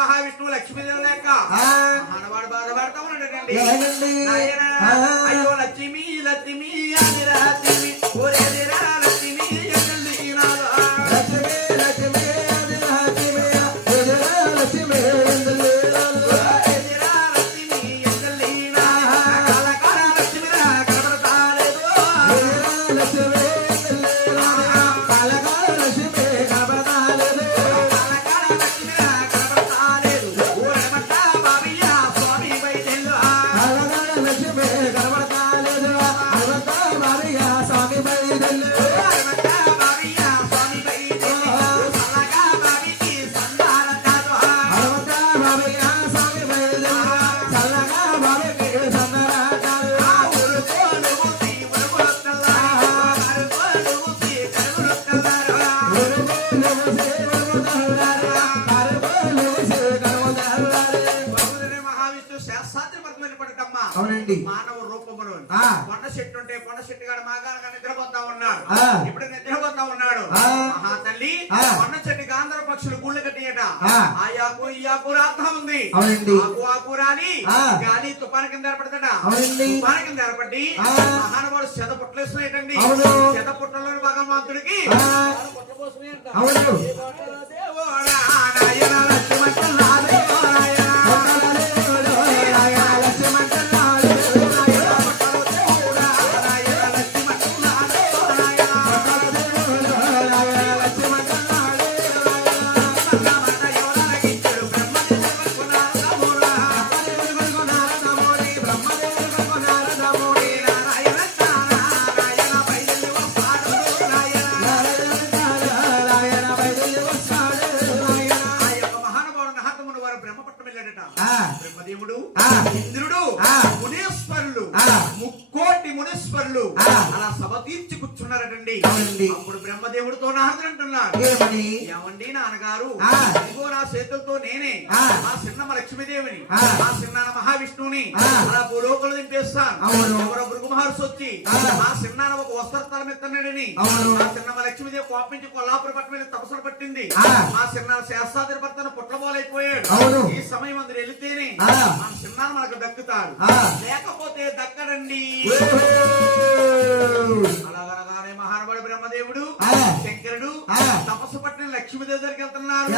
మహావిష్ణువు లక్ష్మీదేవి లేక మనవాడు బాధపడతా ఉన్నాడండి. అయ్యో లక్ష్మి లక్ష్మి అని రాత్రి ఓరేదిరా లక్ష్మి మానవ రూపములు కొండ చెట్టు ఉంటే కొండ చెట్టు గారు మాగానగా నిద్రపోతా ఉన్నాడు. ఇప్పుడు నిద్రపోతా ఉన్నాడు. మహా తల్లి కొండ చెట్టు గాంధర పక్షులు గుళ్ళు కట్టియట. ఆయాకు ఈయాకు అర్థం ఉంది. ఆకు ఆకురాని గాలి తుఫాను కింద ఏర్పడతాడ. తుఫాను కింద ఏర్పడి మహానుభావుడు శత పుట్లేస్తున్నాయండి. శత పుట్టలోని భగవంతుడికి బ్రహ్మదేవుడు ఇంద్రుడు మునీశ్వరులు ముక్కోటి మునీశ్వరులు అలా సభ తీర్చి కూర్చున్నారటండి. అప్పుడు బ్రహ్మదేవుడితో నారదుడు అంటున్నారు, ఏమండి నాన్నగారు, ఇదిగో నా చేతులతో నేనే ఆ చిన్నమ్మ లక్ష్మీదేవిని ఆ చిన్న మహావిష్ణువుని అలా భూలోకలు దింపేస్తాను. ఎవరో భృగు మహర్షి వచ్చి ఆ చిన్న ఒక వస్త్రతలం ఎత్తన్నాడని ఆ చిన్నమ్మ లక్ష్మీదేవి కోపించి కొల్లాపురి పట్టు మీద తపస్సులు పట్టింది. ఆ చిన్న శాస్త్రాది భర్తను పుట్లబోలైపోయాడు. ఈ సమయం అందరు వెళితేనే మన చిన్నాను మనకు దక్కుతాడు, లేకపోతే దక్కడండి. అలాగనగానే మహానుభావుడు బ్రహ్మదేవుడు శంకరుడు తపస్సు పట్టిన లక్ష్మీదేవి దగ్గరికి వెళ్తున్నారు.